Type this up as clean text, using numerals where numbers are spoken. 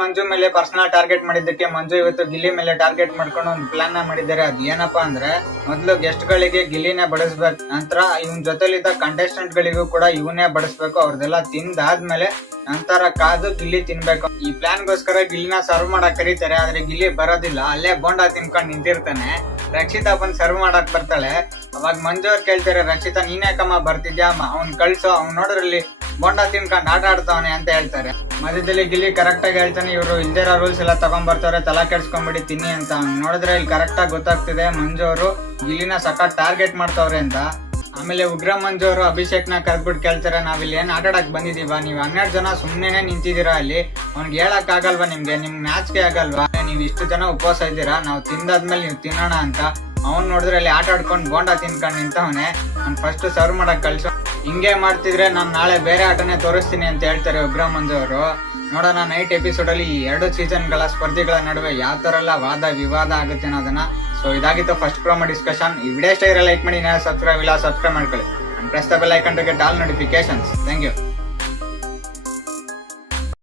ಮಂಜು ಮೇಲೆ personal target ಮಾಡಿದ್ದಕ್ಕೆ ಮಂಜು ಇವತ್ತು ಗಿಲ್ಲಿ ಮೇಲೆ ಟಾರ್ಗೆಟ್ ಮಾಡ್ಕೊಂಡು ಒಂದು ಪ್ಲಾನ್ ನ ಮಾಡಿದ್ದಾರೆ. ಅದ್ ಏನಪ್ಪಾ ಅಂದ್ರೆ, ಮೊದ್ಲು ಗೆಸ್ಟ್ ಗಳಿಗೆ ಗಿಲ್ಲಿನೇ ಬಡಿಸ್ಬೇಕು, ನಂತರ ಇವನ್ ಜೊತೆಲಿದ್ದ ಕಂಟೆಸ್ಟೆಂಟ್ ಗಳಿಗೂ ಕೂಡ ಇವನೇ ಬಡಿಸ್ಬೇಕು. ಅವ್ರದೆಲ್ಲ ತಿಂದಾದ್ಮೇಲೆ ನಂತರ ಕಾದು ಗಿಲ್ಲಿ ತಿನ್ಬೇಕು. ಈ ಪ್ಲಾನ್ ಗೋಸ್ಕರ ಗಿಲ್ಲಿನ ಸರ್ವ್ ಮಾಡಕ್ ಕರೀತಾರೆ, ಆದ್ರೆ ಗಿಲ್ಲಿ ಬರೋದಿಲ್ಲ, ಅಲ್ಲೇ ಬೋಂಡಾ ತಿನ್ಕೊಂಡ್ ನಿಂತಿರ್ತಾನೆ. ರಕ್ಷಿತಾ ಬಂದ್ ಸರ್ವ್ ಮಾಡಕ್ ಬರ್ತಾಳೆ. ಅವಾಗ ಮಂಜು ಅವ್ರು ಕೇಳ್ತಾರೆ, ರಕ್ಷಿತಾ ನೀನ್ಯಾಕಮ್ಮ ಬರ್ತಿದ್ಯಾ, ಅವ್ನ್ ಕಳ್ಸೋ, ಅವ್ನ್ ನೋಡ್ರಲ್ಲಿ ಬೋಂಡಾ ತಿನ್ಕೊಂಡ್ ಆಟ ಆಡ್ತಾವನೆ ಅಂತ ಹೇಳ್ತಾರೆ. ಮಧ್ಯದಲ್ಲಿ ಗಿಲ್ಲಿ ಕರೆಕ್ಟ್ ಆಗಿ ಹೇಳ್ತಾನೆ, ಇವರು ಇಲ್ದಿರೋ ರೂಲ್ಸ್ ಎಲ್ಲ ತಗೊಂಡ್ ಬರ್ತಾರೆ, ತಲಾ ಕೆಡ್ಸ್ಕೊಂಡ್ಬಿಡಿ ತಿನ್ನಿ ಅಂತ. ನೋಡಿದ್ರೆ ಇಲ್ಲಿ ಕರೆಕ್ಟ್ ಆಗಿ ಗೊತ್ತಾಗ್ತಿದೆ ಮಂಜು ಅವರು ಗಿಲ್ಲಿನ ಸಖತ್ ಟಾರ್ಗೆಟ್ ಮಾಡ್ತಾವ್ರೆ ಅಂತ. ಆಮೇಲೆ ಉಗ್ರ ಮಂಜು ಅವರು ಅಭಿಷೇಕ್ನ ಕರ್ದ್ಬಿಟ್ಟು ಕೇಳ್ತಾರೆ, ನಾವಿಲ್ಲಿ ಏನ್ ಆಟಾಡಕ್ ಬಂದಿದೀವ, ನೀವ್ 12 ಜನ ಸುಮ್ನೆ ನಿಂತಿದ್ದೀರಾ ಇಲ್ಲಿ, ಅವ್ನಿಗೆ ಹೇಳಕ್ ಆಗಲ್ವಾ ನಿಮ್ಗೆ ಮ್ಯಾಚ್ಗೆ ಆಗಲ್ವಾ, ನೀವ್ ಇಷ್ಟು ಜನ ಉಪವಾಸ ಇದ್ದೀರಾ, ನಾವು ತಿಂದಾದ್ಮೇಲೆ ನೀವು ತಿನ್ನೋಣ ಅಂತ. ಅವ್ನ್ ನೋಡಿದ್ರೆ ಅಲ್ಲಿ ಆಟ ಆಡ್ಕೊಂಡು ಬೋಂಡಾ ತಿನ್ಕೊಂಡ್ ನಿಂತವನೆ. ಅವ್ನ್ ಫಸ್ಟ್ ಸರ್ವ್ ಮಾಡಕ್ ಕಳ್ಸೋ, ಹಿಂಗೆ ಮಾಡ್ತಿದ್ರೆ ನಾನ್ ನಾಳೆ ಬೇರೆ ಆಟನೇ ತೋರಿಸ್ತೀನಿ ಅಂತ ಹೇಳ್ತಾರೆ ಉಗ್ರ ಮಂಜು ಅವರು. ನೋಡೋಣ ನೈಟ್ ಎಪಿಸೋಡ್ ಅಲ್ಲಿ ಈ 2 ಸೀಸನ್ಗಳ ಸ್ಪರ್ಧಿಗಳ ನಡುವೆ ಯಾವ ತರ ಎಲ್ಲ ವಾದ ವಿವಾದ ಆಗುತ್ತೆ ಅನ್ನೋದನ್ನ. ಸೊ ಇದಾಗಿತ್ತು ಫಸ್ಟ್ ಪ್ರೋಮೋ ಡಿಸ್ಕಷನ್. ಈ ವಿಡಿಯೋ ಇಷ್ಟ ಲೈಕ್ ಮಾಡಿ, ಸಬ್ಸ್ಕ್ರೈಬ್ ಇಲ್ಲ ಸಬ್ಸ್ಕ್ರೈಬ್ ಮಾಡ್ಕೊಳ್ಳಿ, and press the bell icon to get all notifications. Thank you.